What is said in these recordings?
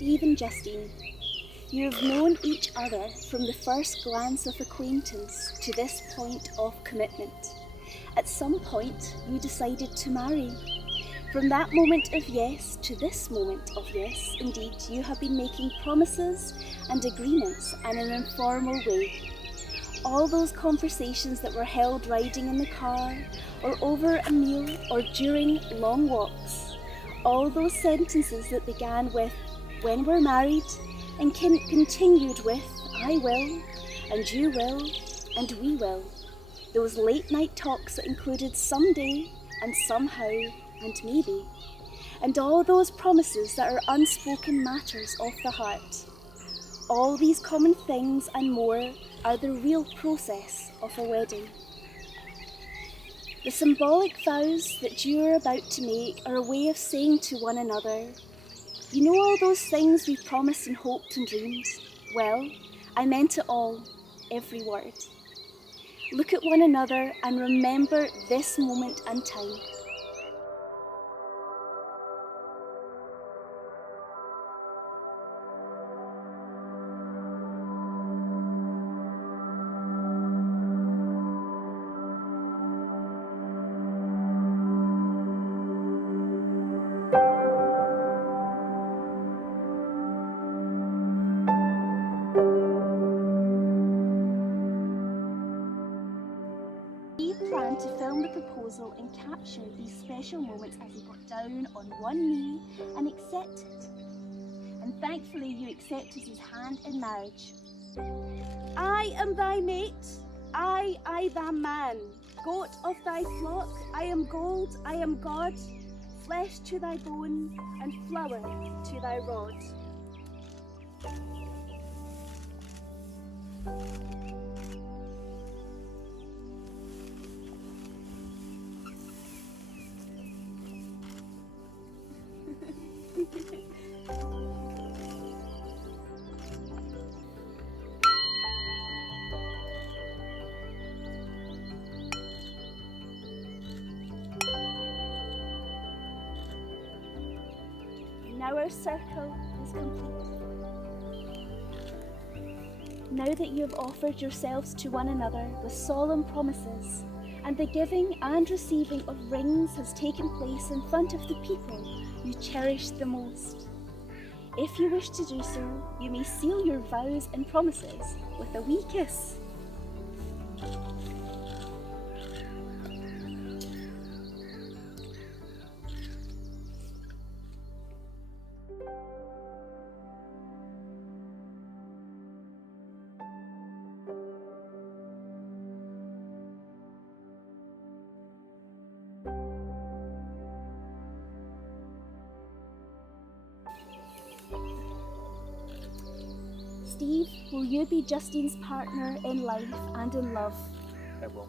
Steve and Justine. You have known each other from the first glance of acquaintance to this point of commitment. At some point, you decided to marry. From that moment of yes to this moment of yes, indeed, you have been making promises and agreements in an informal way. All those conversations that were held riding in the car, or over a meal, or during long walks. All those sentences that began with, when we're married, and continued with, I will, and you will, and we will. Those late night talks that included someday, and somehow, and maybe. And all those promises that are unspoken matters of the heart. All these common things and more are the real process of a wedding. The symbolic vows that you are about to make are a way of saying to one another, you know all those things we promised and hoped and dreamed? Well, I meant it all, every word. Look at one another and remember this moment and time. To film the proposal and capture these special moments as he got down on one knee and accepted. And thankfully you accepted his hand in marriage. I am thy mate, I thy man, goat of thy flock, I am gold, I am God, flesh to thy bone and flower to thy rod. Now our circle is complete. Now that you have offered yourselves to one another with solemn promises, and the giving and receiving of rings has taken place in front of the people you cherish the most. If you wish to do so, you may seal your vows and promises with a wee kiss. Steve, will you be Justine's partner in life and in love? I will.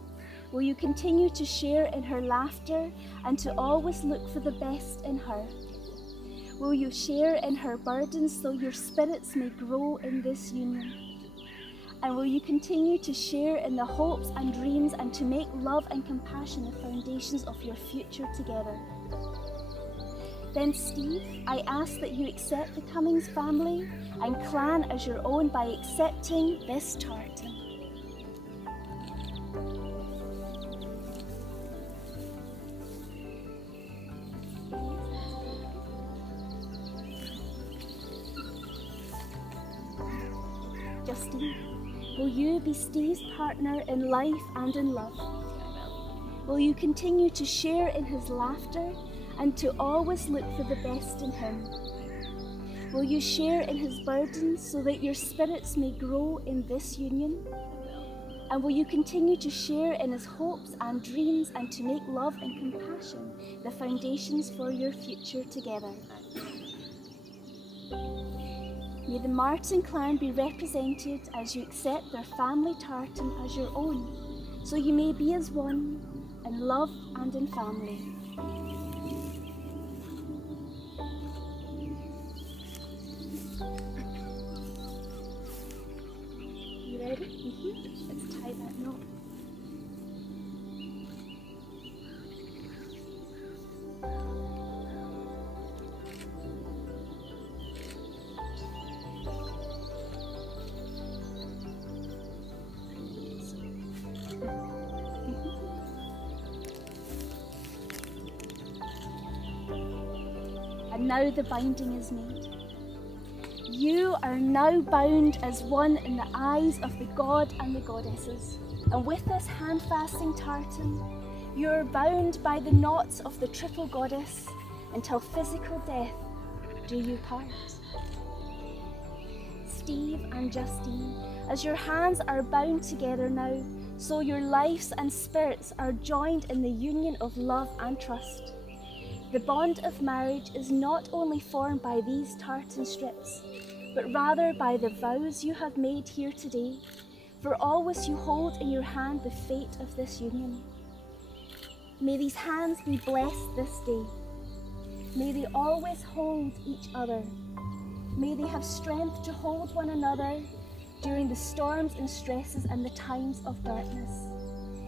Will you continue to share in her laughter and to always look for the best in her? Will you share in her burdens so your spirits may grow in this union? And will you continue to share in the hopes and dreams and to make love and compassion the foundations of your future together? Then, Steve, I ask that you accept the Cummings family and clan as your own by accepting this tartan. Justine, will you be Steve's partner in life and in love? Will you continue to share in his laughter and to always look for the best in him? Will you share in his burdens so that your spirits may grow in this union? And will you continue to share in his hopes and dreams and to make love and compassion the foundations for your future together? May the Martin clan be represented as you accept their family tartan as your own, so you may be as one in love and in family. You ready? Let's tie that knot. and now the binding is made. You are now bound as one in the eyes of the god and the goddesses. And with this hand-fasting tartan, you are bound by the knots of the triple goddess until physical death do you part. Steve and Justine, as your hands are bound together now, so your lives and spirits are joined in the union of love and trust. The bond of marriage is not only formed by these tartan strips, but rather by the vows you have made here today, for always you hold in your hand the fate of this union. May these hands be blessed this day. May they always hold each other. May they have strength to hold one another during the storms and stresses and the times of darkness.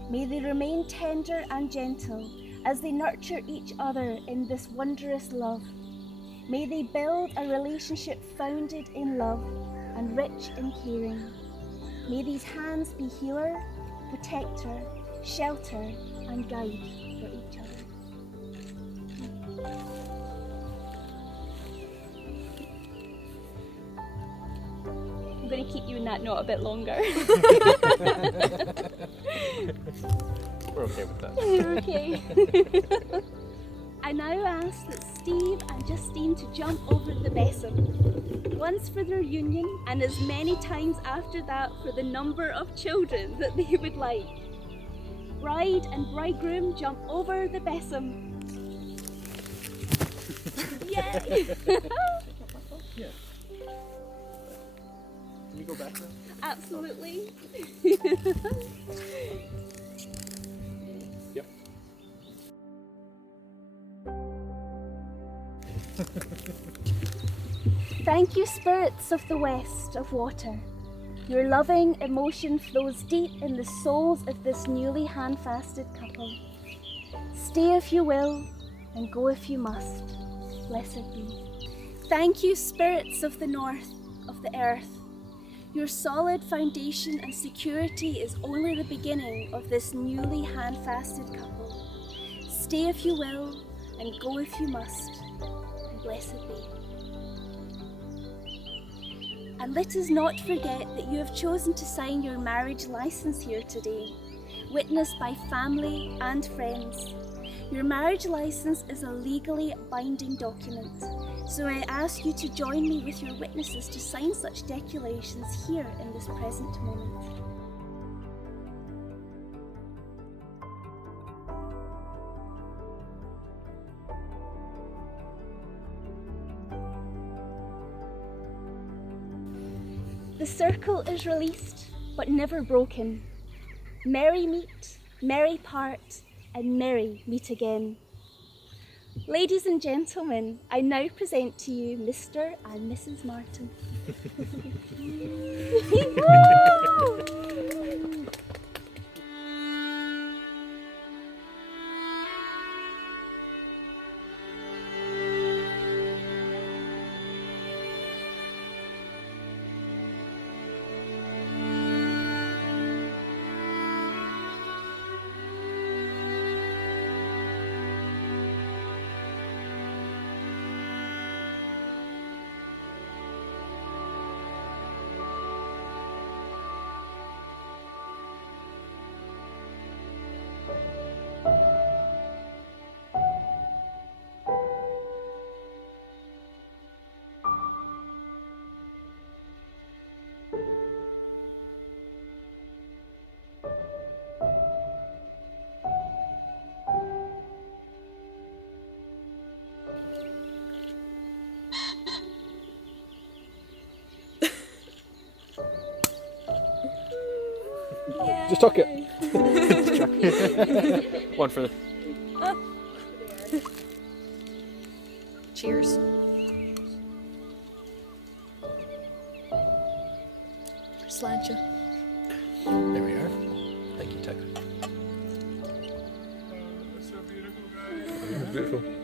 May they remain tender and gentle as they nurture each other in this wondrous love. May they build a relationship founded in love and rich in caring. May these hands be healer, protector, shelter, and guide for each other. I'm going to keep you in that knot a bit longer. We're okay with that. You're okay. I now ask that Steve and Justine to jump over the besom, once for their union and as many times after that for the number of children that they would like. Bride and bridegroom jump over the besom. Yay! Yeah. Can you go back there? Absolutely. Yep. Thank you, spirits of the west of water. Your loving emotion flows deep in the souls of this newly hand-fasted couple. Stay if you will, and go if you must. Blessed be. Thank you, spirits of the north, of the earth. Your solid foundation and security is only the beginning of this newly hand-fasted couple. Stay if you will, and go if you must. And blessed be. And let us not forget that you have chosen to sign your marriage license here today, witnessed by family and friends. Your marriage license is a legally binding document, so I ask you to join me with your witnesses to sign such declarations here in this present moment. The circle is released, but never broken. Merry meet, merry part, and merry meet again. Ladies and gentlemen, I now present to you Mr. and Mrs. Martin. Just tuck it. One for the... Cheers. Sláinte. There we are. Thank you, Tuck. So beautiful, guys. Beautiful.